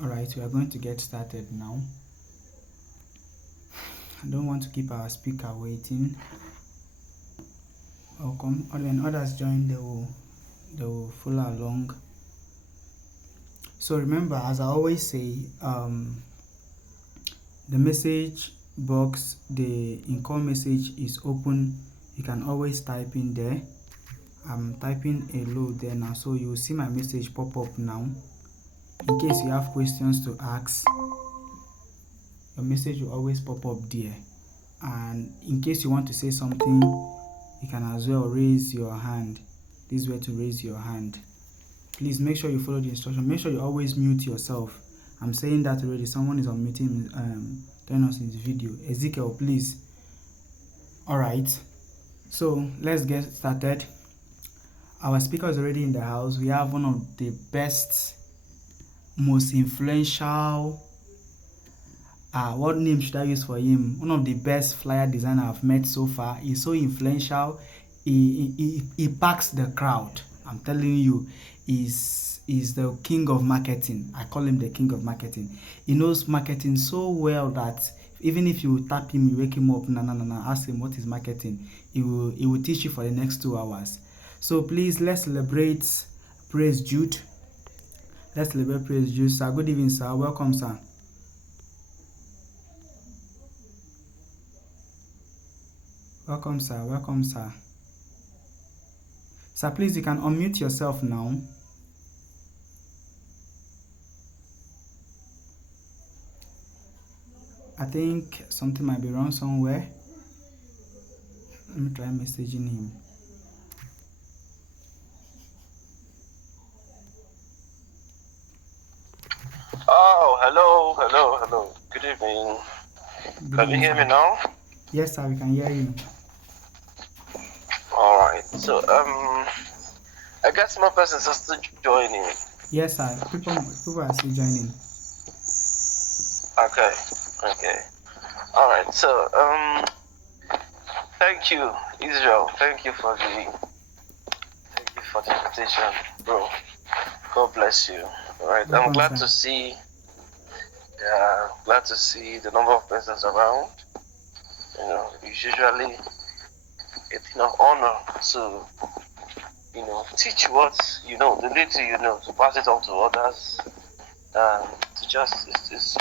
Alright, we are going to get started now. I don't want to keep our speaker waiting. Welcome. When others join, they will follow along. So remember, as I always say, the message box, the in-call message is open. You can always type in there. I'm typing hello there now, so you will see my message pop up now. In case you have questions to ask, your message will always pop up there. And in case you want to say something, you can as well raise your hand. This is where to raise your hand. Please make sure you follow the instruction. Make sure you always mute yourself. I'm saying that already. Someone is unmuting turn us in this video. Ezekiel, please. Alright. So let's get started. Our speaker is already in the house. We have one of the best, most influential, what name should I use for him? One of the best flyer designer I've met so far. He's so influential. He packs the crowd. I'm telling you, he's the king of marketing. I call him the king of marketing. He knows marketing so well that even if you tap him, you wake him up, ask him what is marketing. He will teach you for the next 2 hours. So please, let's celebrate Praise Jude. Let's celebrate Praise Jude. Sir, good evening, sir. Welcome, sir. Welcome, sir. Welcome, sir. Sir, please, you can unmute yourself now. I think something might be wrong somewhere. Let me try messaging him. Oh, hello. Good evening. Can you hear me now? Yes, sir, we can hear you. All right. So, I guess more persons are still joining. Yes, sir. People are still joining. Okay. All right. So, thank you, Israel. Thank you for the invitation, bro. God bless you. All right. Welcome, I'm glad sir. to see. Yeah, glad to see the number of persons around. It's usually a thing of honor to teach what the little to pass it on to others, and it's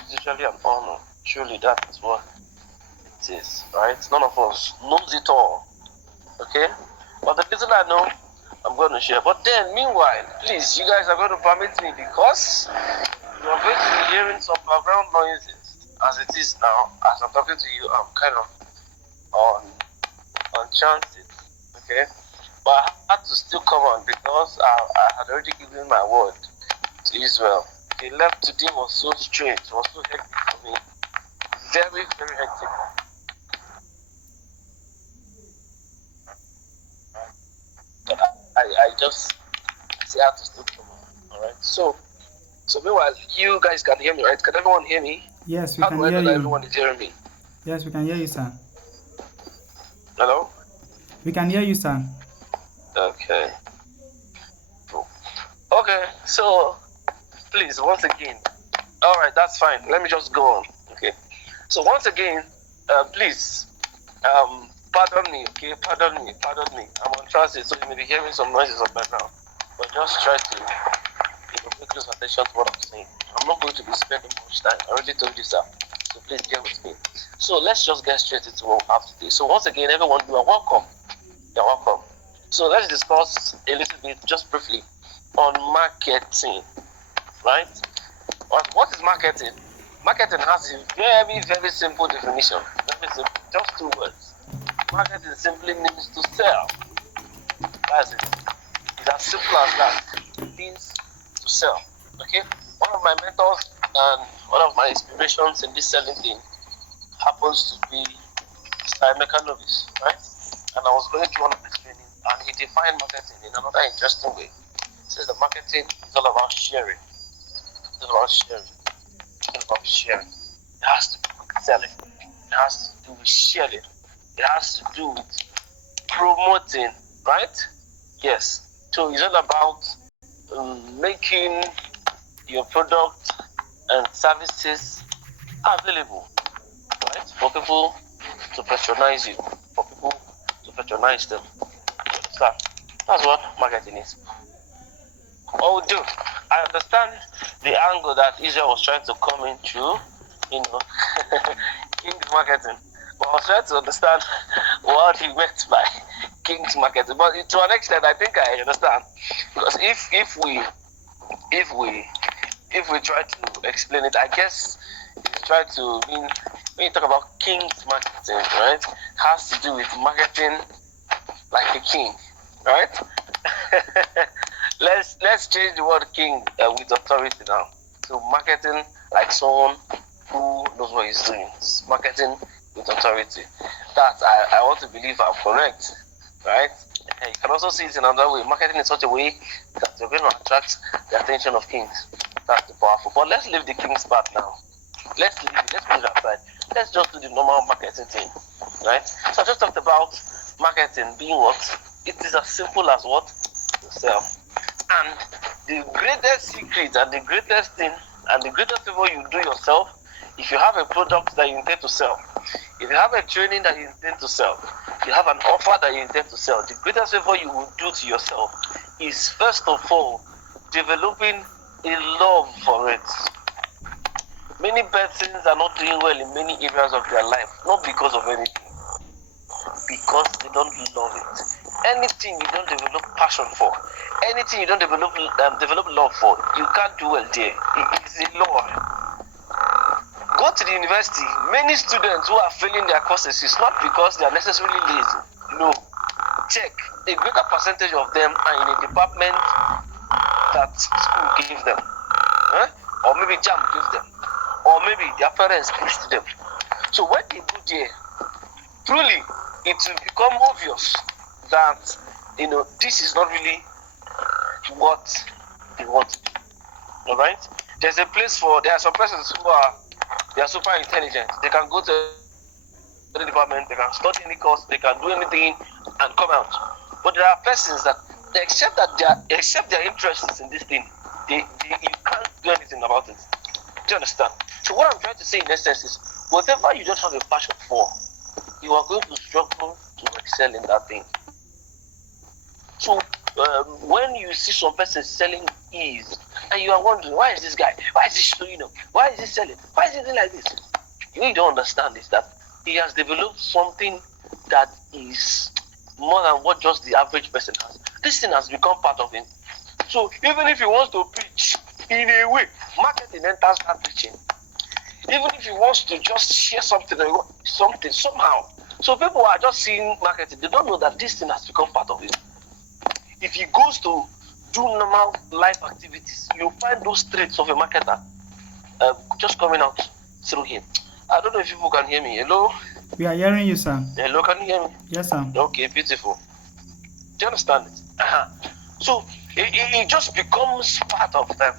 usually an honor. Truly, that is what it is, right? None of us knows it all, okay? But the little I know, I'm going to share. But then, meanwhile, please, you guys are going to permit me, because you are going to be hearing some background noises. As it is now, as I'm talking to you, I'm kind of on chances, okay? But I had to still come on because I had already given my word to Israel. The left today was so strange, it was so hectic for me. Very, very hectic. But I just had to still come on. Alright. So meanwhile, you guys can hear me, right? Can everyone hear me? Yes, we can hear you. That everyone is hearing me? Yes, we can hear you, sir. Hello? We can hear you, sir. Okay. Okay, so please, once again. Alright, that's fine. Let me just go on. Okay. So once again, please, pardon me, okay? Pardon me. I'm on transit, so you may be hearing some noises of background. But just try to pay close attention to what I'm saying. I'm not going to be spending much time. I already told you that. So please bear with me. So let's just get straight into what we have today. So once again, everyone, you are welcome. You're welcome. So let's discuss a little bit, just briefly, on marketing, right? What is marketing? Marketing has a very, very simple definition. Very simple, just 2 words. Marketing simply means to sell. That's it. It's as simple as that. It means to sell. Okay? One of my mentors and one of my inspirations in this selling thing happens to be Mr. Novice, right? And I was going through one of his trainings, and he defined marketing in another interesting way. He says that marketing is all about sharing. It's all about sharing. It's all about sharing. It has to do with selling. It has to do with sharing. It has to do with promoting, right? Yes. So it's all about making your product and services available, right? For people to patronize you, for people to patronize them. So that's what marketing is. Although I understand the angle that Israel was trying to come in through, King's marketing. But I was trying to understand what he meant by King's marketing. But to an extent, I think I understand, because if we try to explain it, I guess it's trying to mean when you talk about King's marketing, right? Has to do with marketing like a king, right? let's change the word king with authority now. So marketing like someone who knows what he's doing. Marketing with authority. That I want to believe I'm correct, right? And you can also see it in another way. Marketing in such a way that you're going to attract the attention of kings. That's the powerful. But let's leave the king's part now. Let's leave it. Let's put it aside. Let's just do the normal marketing thing, right? So I just talked about marketing being what? It is as simple as what? To sell. And the greatest secret and the greatest thing and the greatest favor you do yourself, if you have a product that you intend to sell, if you have a training that you intend to sell, if you have an offer that you intend to sell, the greatest favor you will do to yourself is first of all developing a love for it. Many persons are not doing well in many areas of their life, not because of anything, because they don't love it. Anything you don't develop passion for, anything you don't develop love for, you can't do well there. It's a law. Go to the university. Many students who are failing their courses is not because they are necessarily lazy. No. Check. A greater percentage of them are in a department that school gave them. Or maybe JAM gave them. Or maybe their parents pushed them. So when they go there, truly, it will become obvious that this is not really what they want to do. All right? There are some persons who are super intelligent. They can go to the department, they can study any course, they can do anything and come out. But there are persons that except their interests in this thing, you can't do anything about it. Do you understand? So what I'm trying to say in essence is, whatever you don't have a passion for, you are going to struggle to excel in that thing. So when you see some person selling ease, and you are wondering, why is this guy? Why is this Why is he selling? Why is he doing like this? You don't understand is that he has developed something that is more than what just the average person has. This thing has become part of him. So even if he wants to preach in a way, marketing enters that preaching. Even if he wants to just share something somehow. So people are just seeing marketing. They don't know that this thing has become part of him. If he goes to do normal life activities, you'll find those traits of a marketer just coming out through him. I don't know if people can hear me. Hello? We are hearing you, sir. Hello, can you hear me? Yes, sir. Okay, beautiful. Do you understand it? So it just becomes part of them,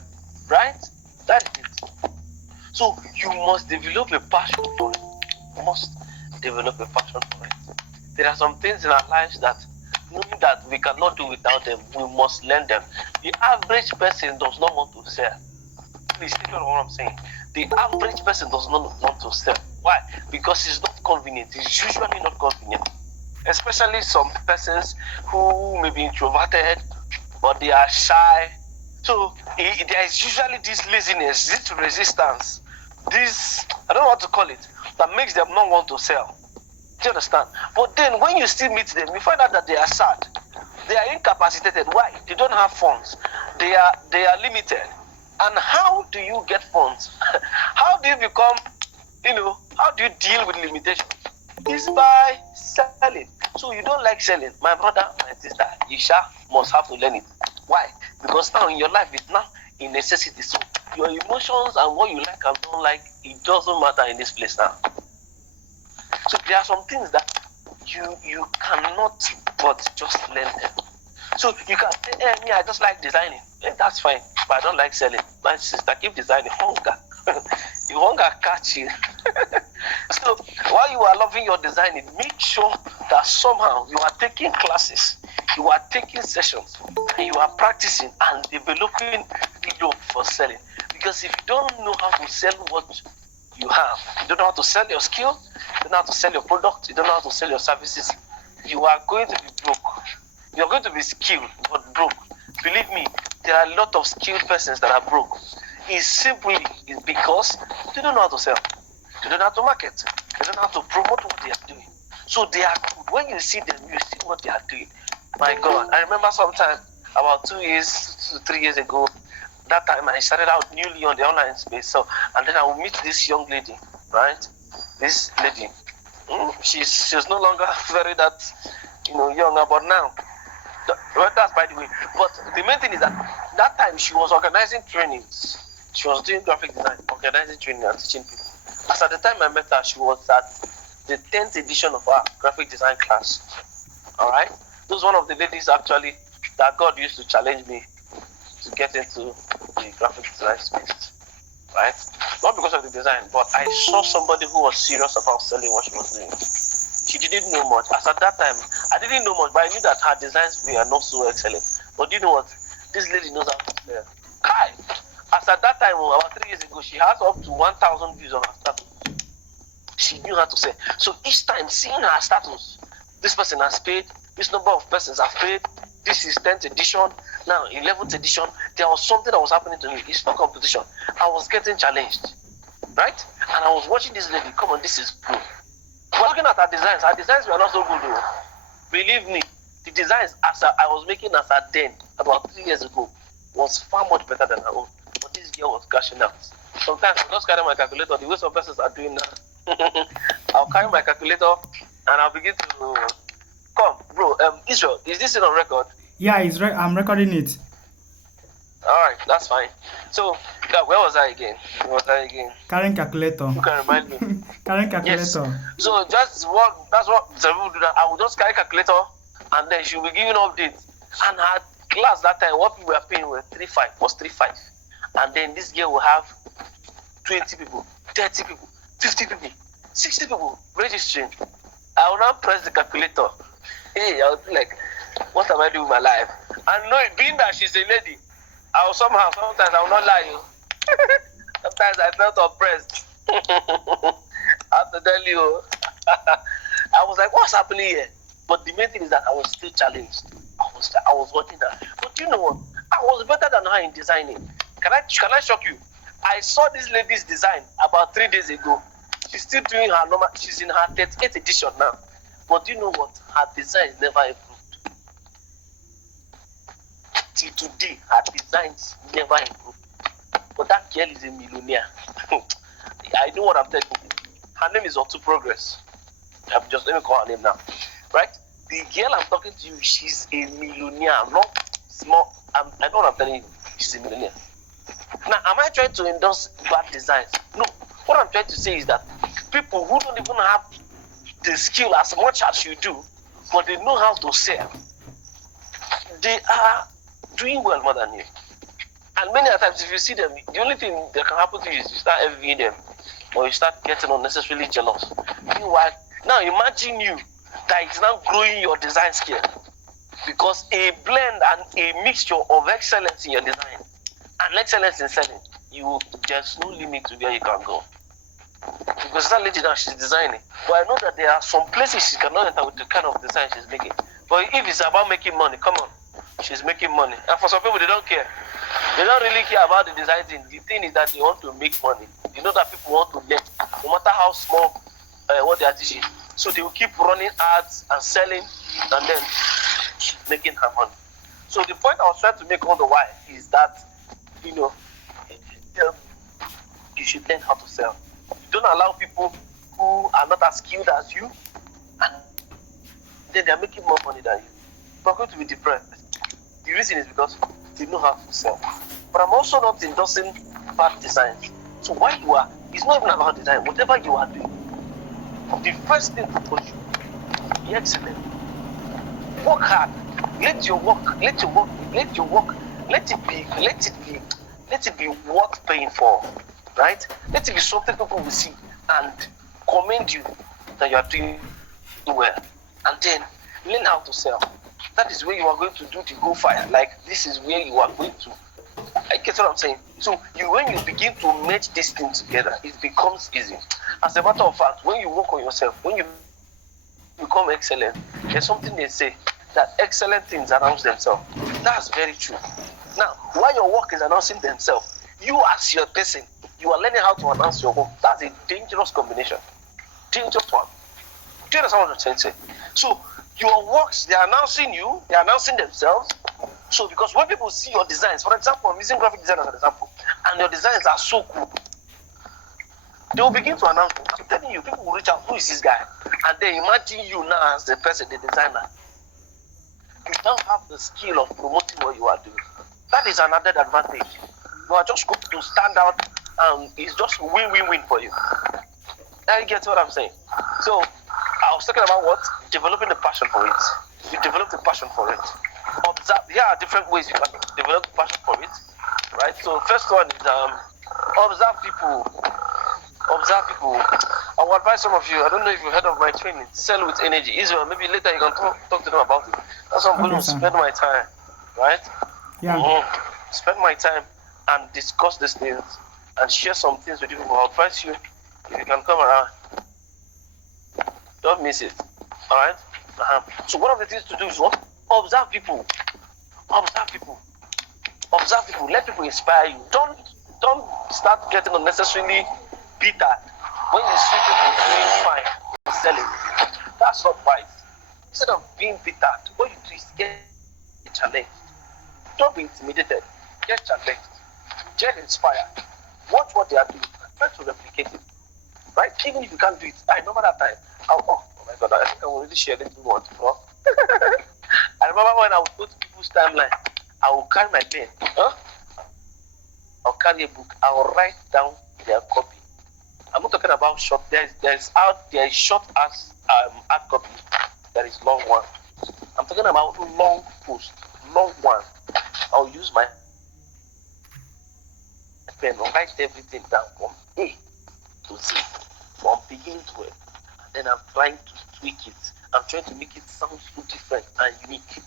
right? That is it. So you must develop a passion for it. You must develop a passion for it. There are some things in our lives that knowing that we cannot do without them, we must learn them. The average person does not want to sell. Please take on what I'm saying. The average person does not want to sell. Why? Because it's not convenient. It's usually not convenient. Especially some persons who may be introverted, but they are shy. So there is usually this laziness, this resistance, this, I don't know what to call it, that makes them not want to sell. Do you understand? But then when you still meet them, you find out that they are sad. They are incapacitated. Why? They don't have funds. They are limited. And how do you get funds? How do you become, how do you deal with limitations? It's by selling. So you don't like selling. My brother, my sister, you must have to learn it. Why? Because now in your life, it's now a necessity. So your emotions and what you like and don't like, it doesn't matter in this place now. So there are some things that you cannot but just learn them. So you can say, me, I just like designing. That's fine, but I don't like selling. My sister, keep designing. Hunger. The hunger catch you. So while you are loving your designing, make sure that somehow you are taking classes, you are taking sessions, and you are practicing and developing the love for selling. Because if you don't know how to sell what you have, you don't know how to sell your skill, you don't know how to sell your product, you don't know how to sell your services, you are going to be broke. You are going to be skilled but broke. Believe me, there are a lot of skilled persons that are broke. It's simply because they don't know how to sell, they don't know how to market, they don't know how to promote what they are doing. So they are good. When you see them, you see what they are doing. My God, I remember sometime about 2 years to 3 years ago, that time I started out newly on the online space. So, and then I will meet this young lady, right? This lady, she's no longer very that, younger, but now, well, that's by the way. But the main thing is that time she was organizing trainings. She was doing graphic design, organizing training and teaching people. As at the time I met her, she was at the 10th edition of our graphic design class. All right, this was one of the ladies actually that God used to challenge me to get into the graphic design space, right? Not because of the design, but I saw somebody who was serious about selling what she was doing. She didn't know much. As at that time, I didn't know much, but I knew that her designs were not so excellent. But you know what? This lady knows how to sell. Kai! As at that time, about 3 years ago, she has up to 1,000 views on her status. She knew how to sell. So each time, seeing her status, this person has paid, this number of persons have paid, this is 10th edition, now 11th edition, there was something that was happening to me. It's not competition. I was getting challenged, right? And I was watching this lady, come on, this is good. We're looking at her designs were not so good though. Believe me, the designs as I was making as at then, about 3 years ago, was far much better than her own. But this girl was cashing out. Sometimes I just carry my calculator, the way some persons are doing now. I'll carry my calculator and I'll begin to come, bro. Israel, is this thing on record? Yeah, it's right. I'm recording it. Alright, that's fine. So, yeah, where was I again? Carrying calculator. You can remind me. Carrying Yes. calculator. So that's what some people do. That I will just carry calculator and then she will be giving updates. And her class that time, what people were paying was 3.5, and then this girl will have 20 people, 30 people, 50 people, 60 people registering. I will now press the calculator. Hey, I will be like, what am I doing with my life? And knowing, being that she's a lady, I will sometimes I will not lie you. Sometimes I felt oppressed. I have to tell you. I was like, what's happening here? But the main thing is that I was still challenged. I was watching that. But you know what? I was better than her in designing. Can I shock you? I saw this lady's design about 3 days ago. She's still doing her normal. She's in her 38th edition now. But you know what? Her design never improved. Till today, her designs never improved. But that girl is a millionaire. I know what I'm telling you. Her name is Otu Progress. Let me call her name now. Right? The girl I'm talking to you, she's a millionaire. Not small. I know what I'm telling you. She's a millionaire. Now, am I trying to endorse bad designs? No. What I'm trying to say is that people who don't even have the skill as much as you do, but they know how to sell, they are doing well more than you. And many times, if you see them, the only thing that can happen to you is you start envying them, or you start getting unnecessarily jealous. Meanwhile, now imagine you that is now growing your design skill, because a blend and a mixture of excellence in your design and excellence in selling, there's no limit to where you can go. Because that lady now, she's designing, but I know that there are some places she cannot enter with the kind of design she's making. But if it's about making money, come on, she's making money. And for some people, they don't care. They don't really care about the design thing. The thing is that they want to make money. You know that people want to learn, no matter how small what they are teaching. So they will keep running ads and selling, and then making her money. So the point I was trying to make all the while is that, you should learn how to sell. You don't allow people who are not as skilled as you, and then they are making more money than you. You're going to be depressed. The reason is because they know how to sell. But I'm also not endorsing bad designs. So while you are, it's not even about design. Whatever you are doing, the first thing to push you, be excellent. Work hard. Let it be worth paying for, right? Let it be something people will see and commend you that you are doing well. And then learn how to sell. That is where you are going to do the go fire. Like, this is where you are going to. I get what I'm saying. So when you begin to merge these things together, it becomes easy. As a matter of fact, when you work on yourself, when you become excellent, there's something they say that excellent things announce themselves. That's very true. Now, while your work is announcing themselves, you as your person, you are learning how to announce your work. That's a dangerous combination. Dangerous one. Do you understand what I'm trying to say? So your works, they're announcing you, they're announcing themselves. So because when people see your designs, for example, I'm using graphic design as an example, and your designs are so cool, they will begin to announce. I'm telling you, people will reach out, who is this guy? And they imagine you now as the person, the designer. You don't have the skill of promoting what you are doing. That is another advantage. You are just going to stand out, and it's just win-win-win for you. Now you get what I'm saying. So I was talking about what? Developing the passion for it. You develop the passion for it. Observe. Here are different ways you can develop the passion for it. Right? So first one is observe people. Observe people. I will advise some of you. I don't know if you heard of my training. Sell with energy. Israel, maybe later you can talk to them about it. That's how I'm going to spend my time. Right? Yeah. Spend my time and discuss these things and share some things with you. I'll advise you if you can come around. Don't miss it. Alright? So one of the things to do is what? Observe people. Observe people. Observe people. Let people inspire you. Don't start getting unnecessarily bitter when you see people doing fine, selling. That's not wise. Instead of being bitter, what you do is get challenged. Don't be intimidated. Get challenged. Get inspired. Watch what they are doing. Try to replicate it. Right? Even if you can't do it, I remember that time. Oh my God, I think I already shared it once before. I remember when I would go to people's timeline, I would carry my pen. I'll carry a book. I will write down their copy. I'm not talking about short. There is short as hard copy. There is long one. I'm talking about long post, long one. I'll use my pen, write everything down from A to Z, from beginning to end. Then I'm trying to tweak it. I'm trying to make it sound so different and unique,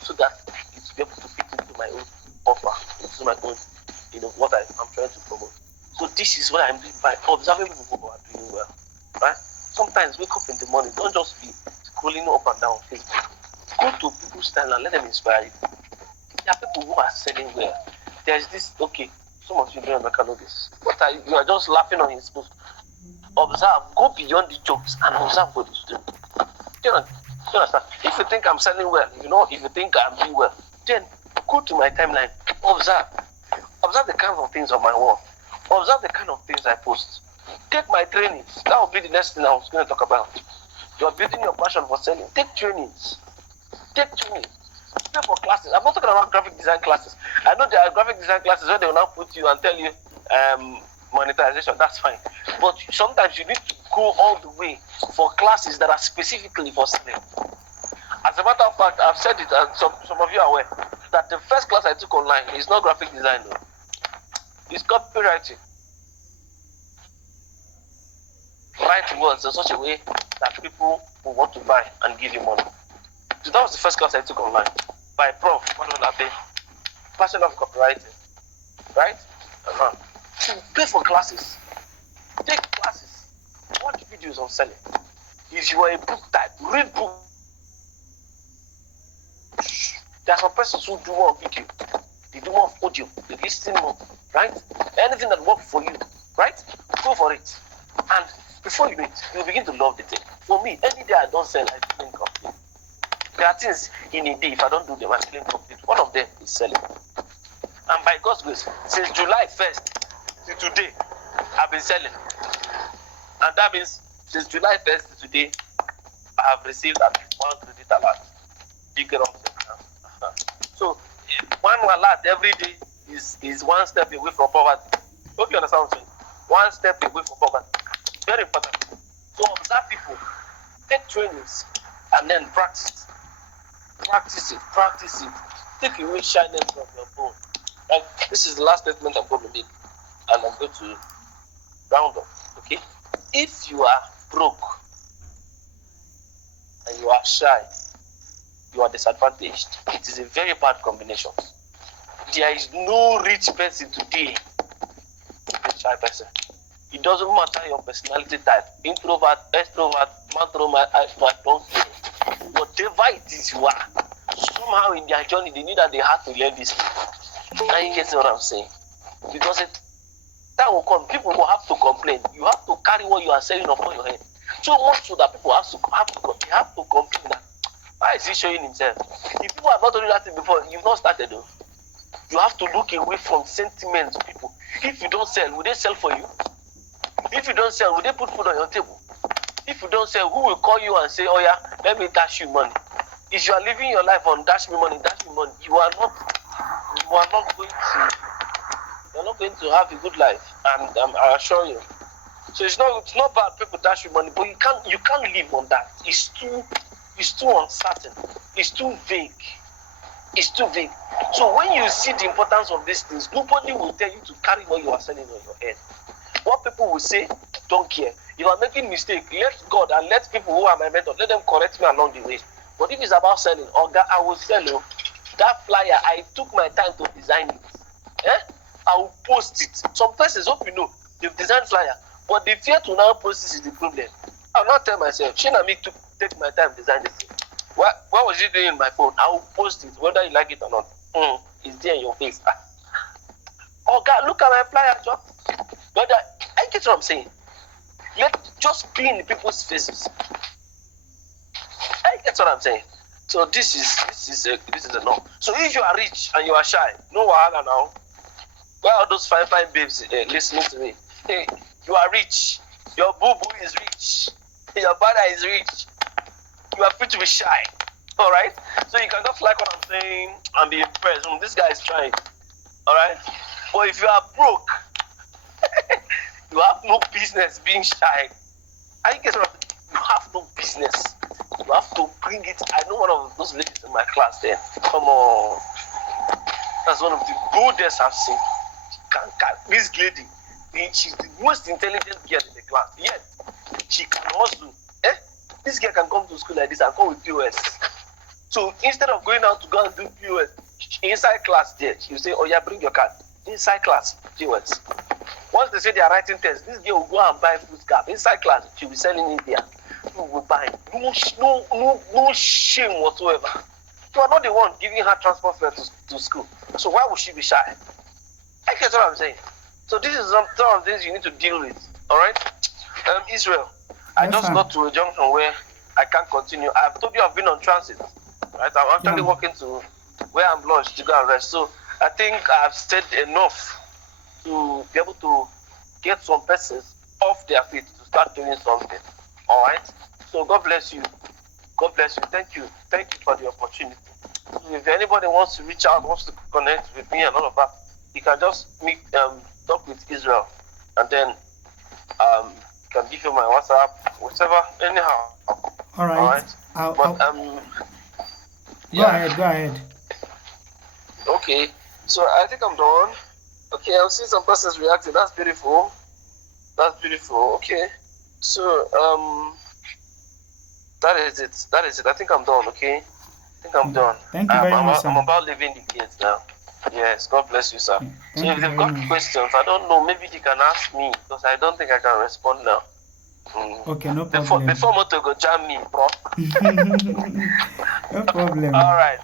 so that it's be able to fit into my own offer, into my own, what I'm trying to promote. So this is what I'm doing by observing people who are doing well, right? Sometimes wake up in the morning, don't just be scrolling up and down Facebook. Go to people's style and let them inspire you. There are people who are selling well. There's this, okay, some of you don't know this. You are just laughing on his post. Observe, go beyond the jokes and observe what he's doing. Do you understand? If you think I'm selling well, if you think I'm doing well, then go to my timeline, observe. Observe the kinds of things on my wall. Observe the kind of things I post. Take my trainings. That will be the next thing I was going to talk about. You are building your passion for selling. Take trainings. Take trainings. Pay for classes. I'm not talking about graphic design classes. I know there are graphic design classes where they will now put you and tell you monetization. That's fine. But sometimes you need to go all the way for classes that are specifically for selling. As a matter of fact, I've said it, and some of you are aware, that the first class I took online is not graphic design, though. It's copywriting. Write words in such a way that people will want to buy and give you money. So that was the first class I took online by Prof. Passion of copywriting. Right? So pay for classes. Take classes. Watch videos on selling. If you are a book type, read books. There are some persons who do more video. They do more audio. They listen more. Right? Anything that works for you. Right? Go for it. And before you know it, you'll begin to love the thing. For me, any day I don't sell, I feel incomplete. There are things in a day, if I don't do them, I feel incomplete. One of them is selling. And by God's grace, since July 1st to today, I've been selling. And that means since July 1st to today, I have received at least one credit alert. You get what I'm saying? So one alert every day is one step away from poverty. Hope you understand what I'm saying. One step away from poverty. Very important. So observe people, take trainings, and then practice. Practice it. Take away shyness from your phone. Right? This is the last statement I'm going to make, and I'm going to round up. Okay? If you are broke and you are shy, you are disadvantaged. It is a very bad combination. There is no rich person today shy person. It doesn't matter your personality type, introvert, extrovert, mantrovert, don't care. Whatever it is you are, somehow in their journey they knew that they had to learn this. And you get what I'm saying? Because it that will come, people will have to complain. You have to carry what you are saying upon your head. So much so that people have to complain that why is he showing himself? If people have not told you that thing before, you've not started though. You have to look away from sentiments, people. If you don't sell, will they sell for you? If you don't sell, will they put food on your table? If you don't sell, who will call you and say, oh yeah, let me dash you money? If you are living your life on dash me money, you are not going to have a good life, and I assure you. So it's not bad people dash you money, but you can't live on that. It's too uncertain. It's too vague. It's too vague. So when you see the importance of these things, nobody will tell you to carry what you are selling on your head. What people will say, don't care. If I'm making mistake, let God and let people who are my mentor, let them correct me along the way. But if it's about selling, I will sell you. That flyer, I took my time to design it. I will post it. Some persons, hope you know, they've designed flyer, but they fear to now post this is the problem. I'll not tell myself, Shina me to take my time to design this thing. What was you doing in my phone? I will post it, whether you like it or not. It's there in your face. God, look at my flyer, job. But I get what I'm saying. Let just be in the people's faces. I get what I'm saying. So this is enough. So if you are rich and you are shy, no wahala now. Where are those fine babes listening to me? Hey, you are rich. Your boo-boo is rich. Your brother is rich. You are free to be shy. Alright? So you can just like what I'm saying and be impressed. This guy is trying. Alright? But if you are broke, you have no business being shy. I guess you have no business. You have to bring it. I know one of those ladies in my class there. Come on. That's one of the boldest I've seen. This lady, she's the most intelligent girl in the class. Yet, she can also. This girl can come to school like this and come with POS. So instead of going out to go and do POS, inside class there, she'll say, oh yeah, bring your card. Inside class, POS. Once they say they are writing tests, this girl will go and buy food scarf. Inside class, she'll be selling it there. People will buy. No shame whatsoever. You are not the one giving her transport fare to school. So why would she be shy? I get what I'm saying. So this is some of the things you need to deal with. Alright? Israel, I just got to a junction where I can't continue. I've told you I've been on transit. Right? I'm actually walking to where I'm lodged to go and rest. So I think I've said enough to be able to get some persons off their feet to start doing something. Alright? So God bless you. God bless you. Thank you. Thank you for the opportunity. So if anybody wants to reach out, wants to connect with me and all of that, you can just talk with Israel, and then can give you my WhatsApp, whatever, anyhow. All right. Go ahead. Okay, so I think I'm done. Okay, I'm seeing some persons reacting. That's beautiful. Okay, so that is it. I think I'm done. Okay, done. Thank you very much, sir. I'm about leaving the gates now. Yes, God bless you, sir. So if they've got questions, I don't know, maybe they can ask me, because I don't think I can respond now. Okay, no problem. Before Moto go jam me, bro. No problem. All right.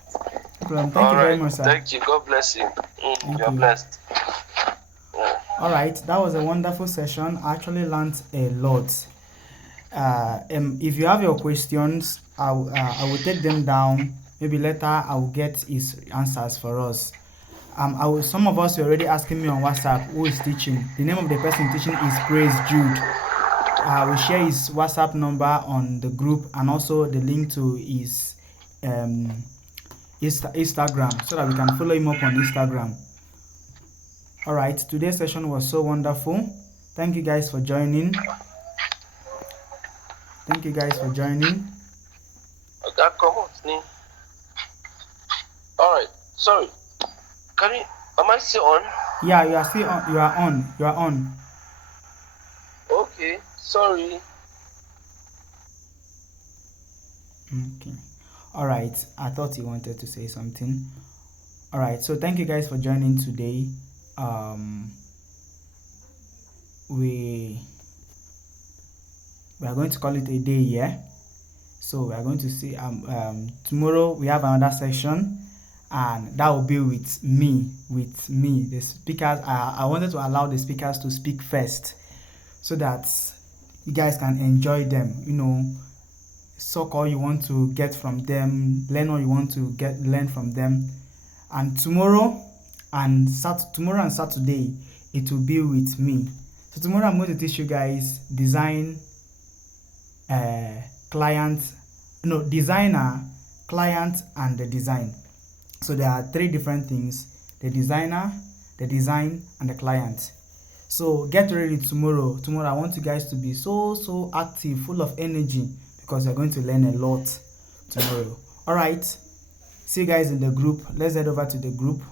No problem. Thank you very much, sir. Thank you. God bless you. You're blessed. All right, that was a wonderful session. I actually learned a lot. If you have your questions, I will take them down. Maybe later I will get his answers for us. Some of us were already asking me on WhatsApp who is teaching. The name of the person teaching is Praise Jude. I will share his WhatsApp number on the group and also the link to his Instagram so that we can follow him up on Instagram. All right, today's session was so wonderful. Thank you guys for joining. All right, sorry. Am I still on? Yeah, you are still on. You are on. Okay, sorry. Okay. All right. I thought you wanted to say something. All right. So thank you guys for joining today. we are going to call it a day here. So we are going to see tomorrow we have another session, and that will be with me the speakers. I wanted to allow the speakers to speak first so that you guys can enjoy them, suck all you want to get from them, learn all you want to learn from them. And tomorrow and Saturday it will be with me. So tomorrow I'm going to teach you guys designer, client, and the design. So there are three different things: the designer, the design, and the client. So get ready tomorrow. Tomorrow I want you guys to be so active, full of energy, because you're going to learn a lot tomorrow. All right, see you guys in the group. Let's head over to the group.